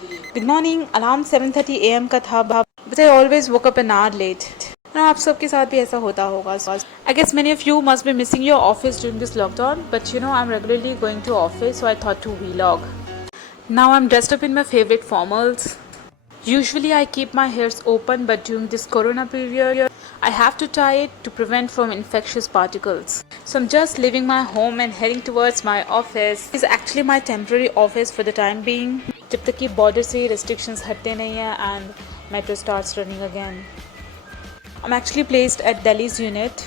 Good morning. Alarm 7:30 a.m. का था, but I always woke up an hour late. ना आप सबके साथ भी ऐसा होता होगा. I guess many of you must be missing your office during this lockdown, but I'm regularly going to office, so I thought to vlog. Now I'm dressed up in my favorite formals. Usually I keep my hairs open, but during this corona period, I have to tie it to prevent from infectious particles. So I'm just leaving my home and heading towards my office. This is actually my temporary office for the time being. जब तक कि border से restrictions हटते नहीं हैं and metro starts running again. I'm actually placed at Delhi's unit.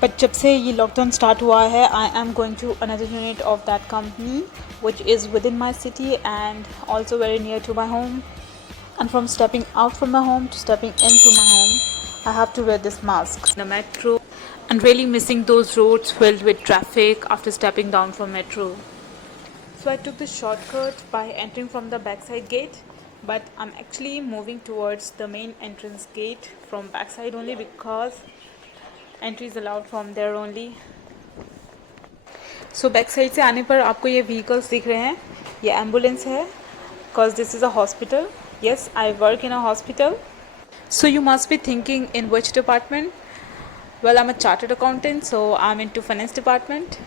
But जब से ये lockdown start हुआ है, I am going to another unit of that company, which is within my city and also very near to my home. And from stepping out from my home to stepping into my home, I have to wear this mask. The metro, and really missing those roads filled with traffic after stepping down from metro. So I took the shortcut by entering from the backside gate, but I'm actually moving towards the main entrance gate from backside only because entry is allowed from there only. So backside से आने पर आपको ये vehicles दिख रहे हैं, ये ambulance है, because this is a hospital. Yes, I work in a hospital. So you must be thinking in which department? Well, I'm a chartered accountant, so I'm into finance department.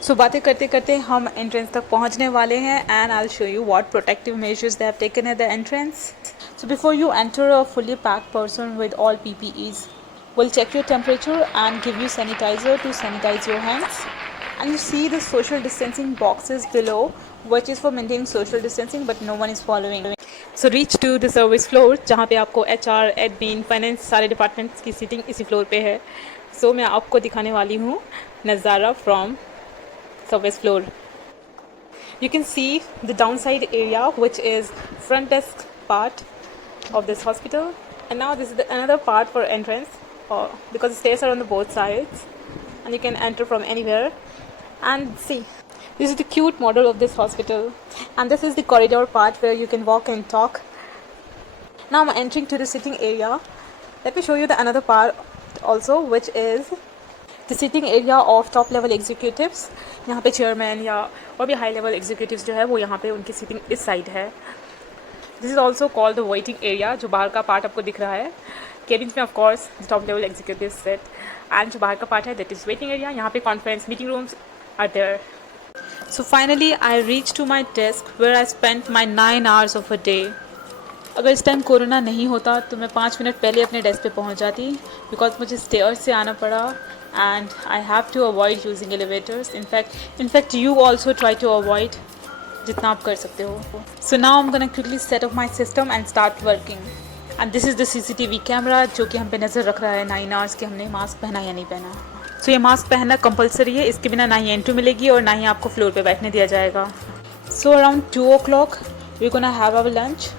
So बातें करते करते हम entrance तक पहुंचने वाले हैं and I'll show you what protective measures they have taken at the entrance. So before you enter, a fully packed person with all PPEs will check your temperature and give you sanitizer to sanitize your hands. And you see the social distancing boxes below, which is for maintaining social distancing, but no one is following. So reach to the service floor, जहाँ पे आपको HR, admin, finance सारे departments की seating इसी floor पे है. So मैं आपको दिखाने वाली हूँ नज़ारा from service floor. You can see the downside area, which is front desk part of this hospital. And now this is another part for entrance, because the stairs are on the both sides, and you can enter from anywhere. And see, this is the cute model of this hospital, and this is the corridor part where you can walk and talk. Now I'm entering to the sitting area. Let me show you the another part also, which is the sitting area of top level executives. यहाँ पे chairman या और भी high level executives जो है वो यहाँ पे उनकी sitting इस side है. This is also called the waiting area, जो बाहर का part आपको दिख रहा है. Cabins में of course the top level executives sit, and जो बाहर का part है that is waiting area. यहाँ पे conference meeting rooms are there. So finally I reached to my desk where I spent my 9 hours of a day. अगर इस time corona नहीं होता तो मैं 5 मिनट पहले अपने डेस्क पे पहुंच जाती, बिकॉज मुझे स्टेयर्स से आना पड़ा and I have to avoid using elevators. In fact you also try to avoid जितना आप कर सकते हो. So now I am gonna quickly set up my system and start working. And this is the CCTV camera जो कि हम पे नज़र रख रहा है 9 आवर्स कि हमने मास्क पहना या नहीं पहना. सो ये मास्क पहनना कंपलसरी है, इसके बिना ना ही एंट्री मिलेगी और ना ही आपको फ्लोर पे बैठने दिया जाएगा. So around 2 o'clock we gonna have our lunch.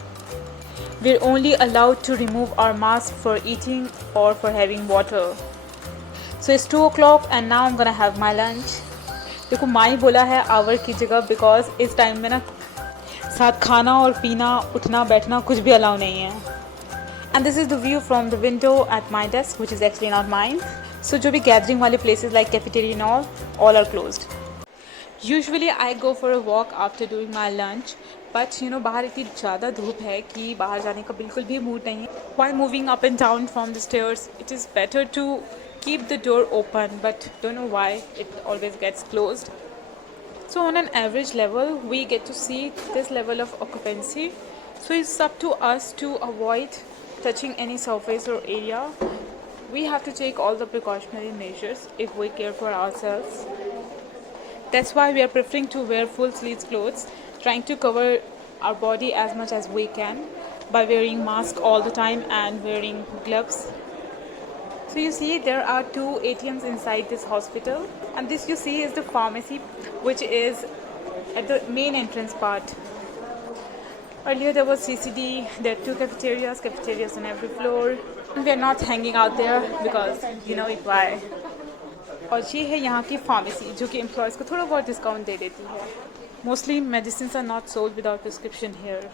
We're only allowed to remove our mask for eating or for having water. So it's 2 o'clock and now I'm gonna have my lunch. देखो माई बोला है our की जगह, because इस time में ना साथ खाना और पीना उठना बैठना कुछ भी अलाउ नहीं है. And this is the view from the window at my desk, which is actually not mine. So जो भी gathering वाले places like cafeteria and all are closed. Usually I go for a walk after doing my lunch, but बाहर इतनी ज़्यादा धूप है कि बाहर जाने का बिल्कुल भी मूड नहीं है. While moving up and down from the stairs, it is better to keep the door open, but don't know why it always gets closed. So on an average level, we get to see this level of occupancy. So it's up to us to avoid touching any surface or area. We have to take all the precautionary measures if we care for ourselves. That's why we are preferring to wear full sleeves clothes, trying to cover our body as much as we can by wearing mask all the time and wearing gloves. So you see there are 2 ATMs inside this hospital, and this you see is the pharmacy, which is at the main entrance part. Earlier there was CCD, there are 2 cafeterias on every floor, and we are not hanging out there because you know it why. और ये है यहाँ की pharmacy जो कि employees को थोड़ा बहुत डिस्काउंट दे देती है. Mostly medicine are not sold without prescription here.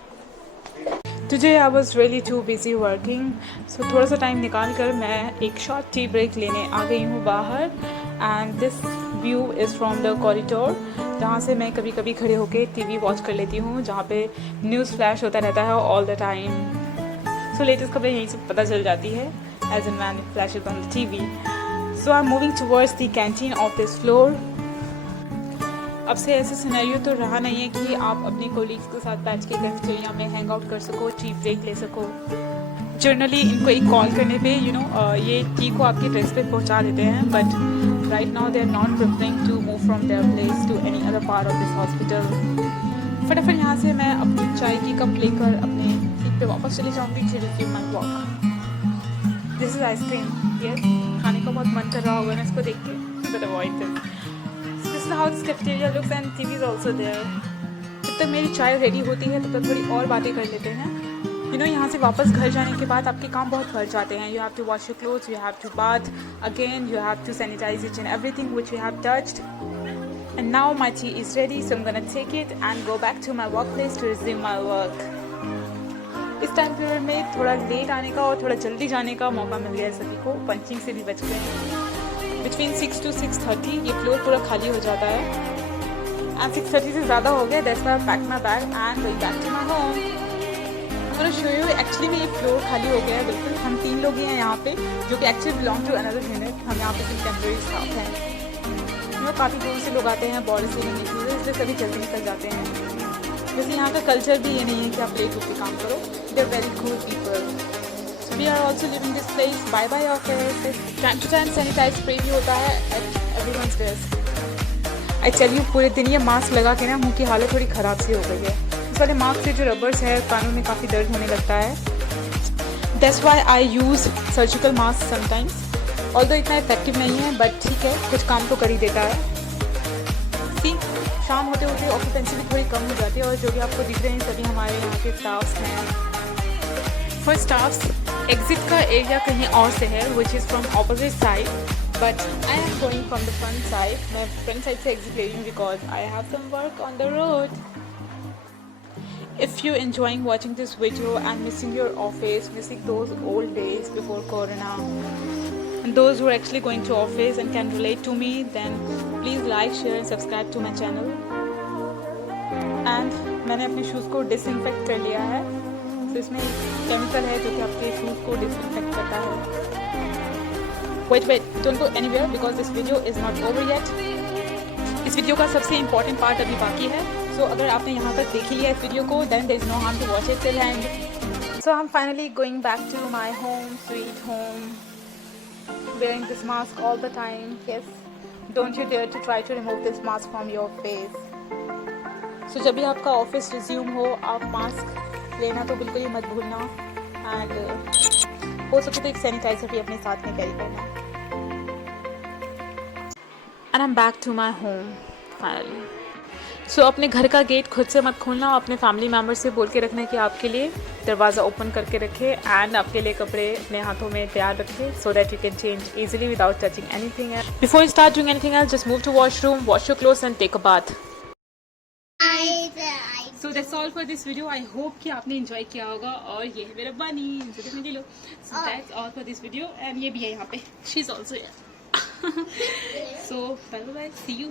Today I was really too busy working, so थोड़ा सा टाइम निकाल कर मैं एक शॉर्ट टी ब्रेक लेने आ गई हूँ बाहर. And this view is from the corridor, जहाँ से मैं कभी कभी खड़े होकर टीवी वॉच कर लेती हूँ, जहाँ पे न्यूज़ फ्लैश होता रहता है all the time. So latest खबरें यहीं से पता चल जाती है as and when flashes on the TV. So I am moving towards the canteen of this floor. अब से ऐसे सिनेरियो तो रहा नहीं है कि आप अपने कोलीग्स के साथ बैठ के कैफेटेरिया में हैंग आउट कर सको, टी ब्रेक ले सको। जनरली इनको एक कॉल करने पे ये टी को आपके ड्रेस पे पहुंचा देते हैं, but right now they are not preferring to move from their place to any other part of this hospital. फटाफट यहाँ से मैं अपनी चाय की कप लेकर अपने सीट पे वापस चली जाऊँगी to resume my walk. This is ice cream, yes, खाने का बहुत मन कर रहा होगा ना इसको देख के, but avoid this. This is how this cafeteria looks and TV is also there. जब तक मेरी चाय रेडी होती है तब तक थोड़ी और बातें कर लेते हैं। यहाँ से वापस घर जाने के बाद आपके काम बहुत बढ़ जाते हैं। You have to wash your clothes, you have to bath, again you have to sanitize each and everything which you have touched. And now my tea is ready, so I'm gonna take it and go back to my workplace to resume my work. इस time period में थोड़ा late आने का और थोड़ा जल्दी जाने का मौका मिल गया है सभी को, पंचिंग से भी बच गए। बिटवीन 6 to 6:30 ये फ्लोर पूरा खाली हो जाता है, एंड 6:30 से ज़्यादा हो गया। That's why I pack my bag and going back to my home. I want to show you, actually में ये फ्लोर खाली हो गया है बिल्कुल। हम 3 लोग ही हैं यहाँ पे जो कि actually belong to another unit. हम यहाँ पे टेम्परेरी स्टाफ हैं। काफ़ी दूर से लोग आते हैं बॉडी से लेने के लिए, इसलिए सभी जल्दी निकल जाते हैं। वैसे यहाँ का कल्चर भी ये नहीं है कि आप लेट होकर काम करो। They are very cool people. We are also leaving this place. Bye bye office. Time to time sanitize spray भी होता है at everyone's desk. I tell you, पूरे दिन ये मास्क लगा के ना मुंह की हालत थोड़ी ख़राब सी हो गई है। इस वाले मास्क से जो रबर्स है कानों में काफ़ी दर्द होने लगता है। That's why I use surgical mask sometimes. Although इतना इफेक्टिव नहीं है, बट ठीक है, कुछ काम तो कर ही देता है। See, शाम होते होते ऑक्यूपेंसी भी थोड़ी कम हो जाती है, और जो भी आपको दिख रहे हैं सभी हमारे यहाँ के स्टाफ्स हैं। फॉर स्टाफ्स एग्जिट का एरिया कहीं और से है, which is from opposite side, but I am going from the front side. मैं फ्रंट साइड से एग्जिट ले रही हूँ because I have some work on the road. If you enjoying watching this video and missing your office, missing those old days before corona, and those who are actually going to office and can relate to me, then please like, share and subscribe to my channel. And मैंने अपने shoes को disinfect कर लिया है, तो इसमें chemical है जो कि आपके शूज़ को डिसइंफेक्ट करता है। Wait, don't go anywhere because this video is not over yet. इस वीडियो का सबसे इम्पोर्टेंट पार्ट अभी बाकी है, so अगर आपने यहाँ तक देखी है इस वीडियो को, then there is no harm to watch it till end. So I'm finally going back to my home, sweet home, wearing this mask all the time. Yes, don't you dare to try to remove this mask from your face. So जब भी आपका office resume हो, आप mask लेना तो बिल्कुल ही मत भूलना, एंड हो सके तो एक सैनिटाइजर भी अपने साथ में कैरी करना। And I am back to my home finally. So अपने घर का गेट खुद से मत खोलना, अपने फैमिली मेम्बर से बोल के रखना कि आपके लिए दरवाज़ा ओपन करके रखे, एंड आपके लिए कपड़े अपने हाथों में तैयार रखे, so that you can change easily without touching anything else. Before you start doing anything else, just move to washroom, wash your clothes and take a bath. So that's all for this video. I hope कि आपने enjoy किया होगा, और ये है मेरा बनी, इनसे देखने के लो। So that's all for this video, and ये भी है यहाँ पे, she's also here. So bye bye, see you.